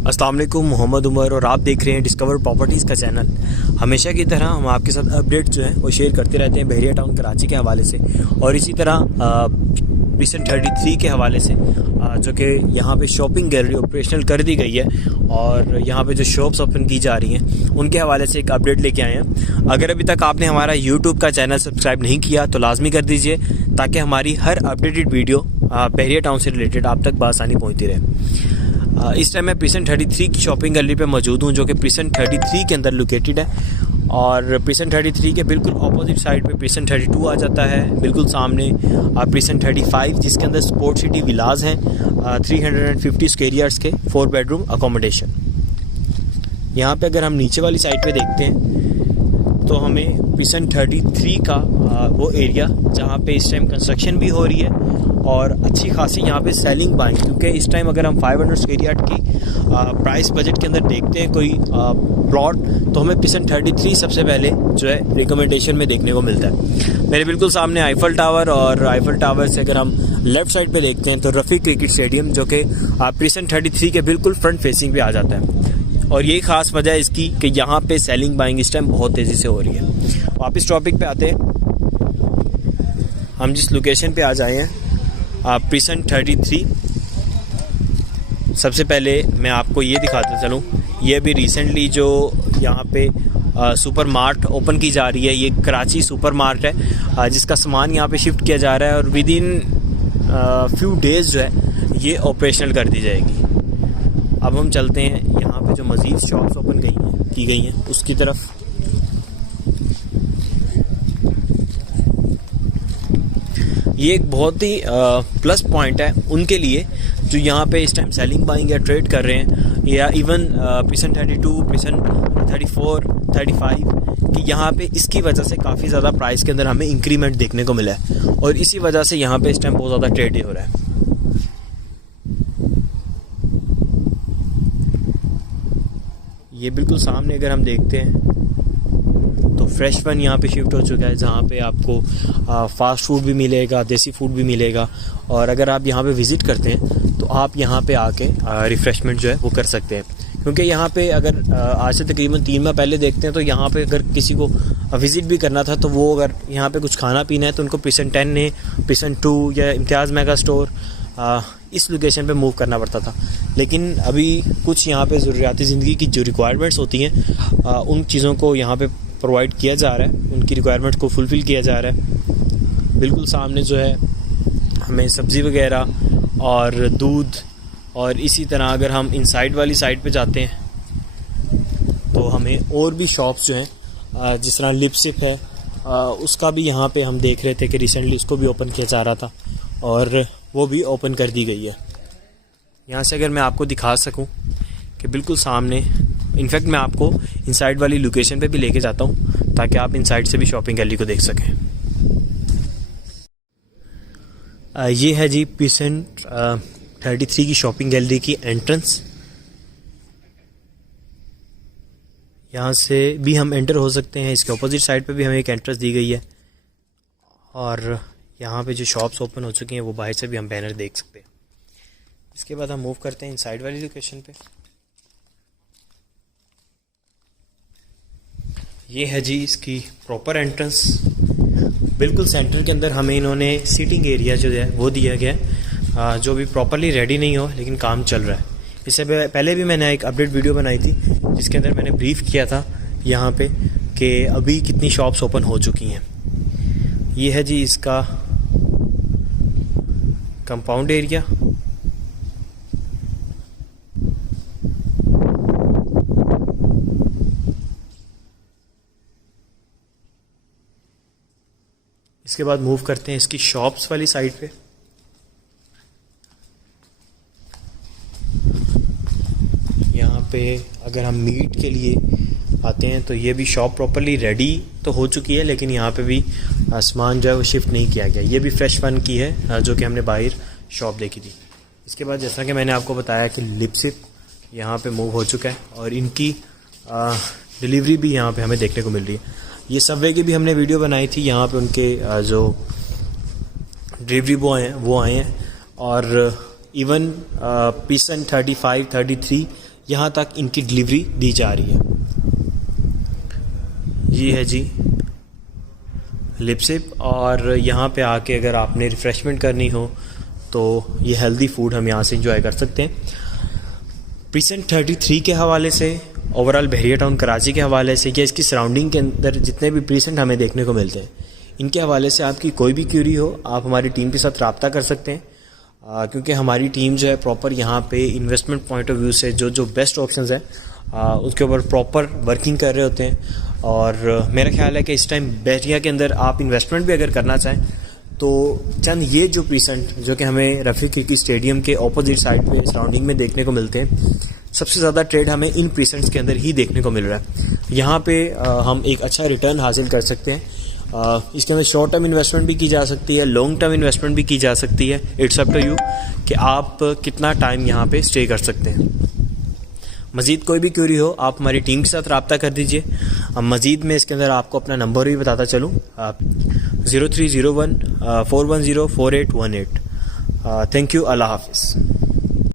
अस्सलाम वालेकुम, मोहम्मद उमर और आप देख रहे हैं डिस्कवर प्रॉपर्टीज़ का चैनल। हमेशा की तरह हम आपके साथ अपडेट जो है वो शेयर करते रहते हैं बहरिया टाउन कराची के हवाले से, और इसी तरह प्रिसन 33 के हवाले से, जो कि यहाँ पे शॉपिंग गैलरी ऑपरेशनल कर दी गई है और यहाँ पे जो शॉप्स ओपन की जा रही हैं उनके हवाले से एक अपडेट लेके आए हैं। अगर अभी तक आपने हमारा यूट्यूब का चैनल सब्सक्राइब नहीं किया तो लाजमी कर दीजिए, ताकि हमारी हर अपडेटेड वीडियो बहरिया टाउन से रिलेटेड आप तक बआसानी पहुँचती रहे। इस टाइम मैं प्रिसन 33 की शॉपिंग गैलरी पे मौजूद हूँ, जो कि प्रिसन 33 के अंदर लोकेटेड है, और प्रिसन 33 के बिल्कुल अपोजिट साइड पे प्रिसन 32 आ जाता है। बिल्कुल सामने प्रिसन 35, जिसके अंदर स्पोर्ट सिटी विलाज हैं 350 स्क्वायर यार्ड्स के 4 बेडरूम अकोमोडेशन। यहाँ पे अगर हम नीचे वाली साइड पे देखते हैं तो हमें प्रिसन 33 का वो एरिया जहाँ पे इस टाइम कंस्ट्रक्शन भी हो रही है और अच्छी खासी यहाँ पे सेलिंग बाइंग, क्योंकि इस टाइम अगर हम 500 स्क्वायर यार्ड की प्राइस बजट के अंदर देखते हैं कोई प्लॉट, तो हमें प्रिसन 33 सबसे पहले जो है रिकमेंडेशन में देखने को मिलता है। मेरे बिल्कुल सामने आईफल टावर, और आईफल टावर से अगर हम लेफ़्ट साइड पे देखते हैं तो रफ़ी क्रिकेट स्टेडियम, जो कि प्रिसन 33 के बिल्कुल फ्रंट फेसिंग पे आ जाता है। और यही ख़ास वजह है इसकी कि यहाँ पे सेलिंग बाइंग इस टाइम बहुत तेज़ी से हो रही है। वापस टॉपिक पे आते हैं, हम जिस लोकेशन पे आ जाए हैं प्रिसन 33। सबसे पहले मैं आपको ये दिखाता चलूँ, ये अभी रिसेंटली जो यहाँ पे सुपर मार्ट ओपन की जा रही है, ये कराची सुपर मार्ट है, जिसका सामान यहाँ पे शिफ्ट किया जा रहा है और विद इन फ्यू डेज़ जो है ये ऑपरेशनल कर दी जाएगी। अब हम चलते हैं यहाँ पे जो मज़ीद शॉप्स ओपन की गई हैं उसकी तरफ। ये एक बहुत ही प्लस पॉइंट है उनके लिए जो यहाँ पे इस टाइम सेलिंग बाइंग या ट्रेड कर रहे हैं, या इवन प्रिसन 32, प्रिसन 34, 35 कि यहाँ पे इसकी वजह से काफ़ी ज़्यादा प्राइस के अंदर हमें इंक्रीमेंट देखने को मिला है, और इसी वजह से यहाँ पे इस टाइम बहुत ज़्यादा ट्रेड हो रहा है। ये बिल्कुल सामने अगर हम देखते हैं तो फ्रेश वन यहाँ पे शिफ्ट हो चुका है, जहाँ पे आपको फास्ट फूड भी मिलेगा, देसी फूड भी मिलेगा, और अगर आप यहाँ पे विज़िट करते हैं तो आप यहाँ पे आके रिफ़्रेशमेंट जो है वो कर सकते हैं। क्योंकि यहाँ पे अगर आज से तकरीबन 3 माह पहले देखते हैं तो यहाँ पे अगर किसी को विज़िट भी करना था तो वो अगर यहाँ पे कुछ खाना पीना है तो उनको प्रिसन 10 ने प्रिसन 2 या इम्तियाज़ मेगा स्टोर इस लोकेशन पे मूव करना पड़ता था। लेकिन अभी कुछ यहाँ पे ज़रूरियाती ज़िंदगी की जो रिक्वायरमेंट्स होती हैं उन चीज़ों को यहाँ पे प्रोवाइड किया जा रहा है, उनकी रिक्वायरमेंट्स को फुलफ़िल किया जा रहा है। बिल्कुल सामने जो है हमें सब्ज़ी वगैरह और दूध, और इसी तरह अगर हम इनसाइड वाली साइड पे जाते हैं तो हमें और भी शॉप्स जो हैं जिस तरह लिपसिप है उसका भी यहाँ पे हम देख रहे थे कि रिसेंटली उसको भी ओपन किया जा रहा था और वो भी ओपन कर दी गई है। यहाँ से अगर मैं आपको दिखा सकूँ कि बिल्कुल सामने, इनफैक्ट मैं आपको इनसाइड वाली लोकेशन पे भी लेके जाता हूँ ताकि आप इनसाइड से भी शॉपिंग गैलरी को देख सकें। ये है जी प्रिसन 33 की शॉपिंग गैलरी की एंट्रेंस। यहाँ से भी हम एंटर हो सकते हैं, इसके अपोजिट साइड पे भी हमें एक एंट्रेंस दी गई है, और यहाँ पे जो शॉप्स ओपन हो चुकी हैं वो बाहर से भी हम बैनर देख सकते हैं। इसके बाद हम मूव करते हैं इनसाइड वाली लोकेशन पे। ये है जी इसकी प्रॉपर एंट्रेंस। बिल्कुल सेंटर के अंदर हमें इन्होंने सीटिंग एरिया जो है वो दिया गया है, जो भी प्रॉपरली रेडी नहीं हो लेकिन काम चल रहा है। इससे पहले भी मैंने एक अपडेट वीडियो बनाई थी जिसके अंदर मैंने ब्रीफ किया था यहाँ पे कि अभी कितनी शॉप्स ओपन हो चुकी हैं। ये है जी इसका कंपाउंड एरिया। इसके बाद मूव करते हैं इसकी शॉप्स वाली साइड पे। यहाँ पे अगर हम मीट के लिए आते हैं तो ये भी शॉप प्रॉपरली रेडी तो हो चुकी है, लेकिन यहाँ पे भी सामान जो है वो शिफ्ट नहीं किया गया। ये भी फ्रेश वन की है जो कि हमने बाहर शॉप देखी थी। इसके बाद जैसा कि मैंने आपको बताया कि लिपसिप यहाँ पे मूव हो चुका है और इनकी डिलीवरी भी यहाँ पे हमें देखने को मिल रही है। ये सबवे की भी हमने वीडियो बनाई थी, यहाँ पे उनके जो डिलीवरी बॉय हैं वो आए हैं और इवन पीसन 35, 33 यहाँ तक इनकी डिलीवरी दी जा रही है। ये है जी लिपसिप, और यहाँ पे आके अगर आपने रिफ़्रेशमेंट करनी हो तो ये हेल्दी फूड हम यहाँ से इंजॉय कर सकते हैं। प्रीसेंट 33 के हवाले से, ओवरऑल बहरिया टाउन कराची के हवाले से, या इसकी सराउंडिंग के अंदर जितने भी प्रीसेंट हमें देखने को मिलते हैं, इनके हवाले से आपकी कोई भी क्यूरी हो आप हमारी टीम के साथ रब्ता कर सकते हैं। क्योंकि हमारी टीम जो है प्रॉपर यहाँ पे इन्वेस्टमेंट पॉइंट ऑफ व्यू से जो बेस्ट ऑप्शंस हैं उसके ऊपर प्रॉपर वर्किंग कर रहे होते हैं। और मेरा ख्याल है कि इस टाइम बहरिया के अंदर आप इन्वेस्टमेंट भी अगर करना चाहें तो चंद ये जो प्रीसेंट जो कि हमें रफ़ीक क्रिकेट स्टेडियम के ऑपोजिट साइड पे सराउंडिंग में देखने को मिलते हैं, सबसे ज़्यादा ट्रेड हमें इन प्रीसेंट्स के अंदर ही देखने को मिल रहा है। यहाँ पे हम एक अच्छा रिटर्न हासिल कर सकते हैं। इसके अंदर शॉर्ट टर्म इन्वेस्टमेंट भी की जा सकती है, लॉन्ग टर्म इन्वेस्टमेंट भी की जा सकती है। इट्स अप टू यू कि आप कितना टाइम यहाँ पे स्टे कर सकते हैं। मज़ीद कोई भी क्यूरी हो आप हमारी टीम के साथ रब्ता कर दीजिए। मज़ीद में इसके अंदर आपको अपना नंबर भी बताता चलूँ, 0301 410 4818। थैंक यू, अल्लाह हाफिज़।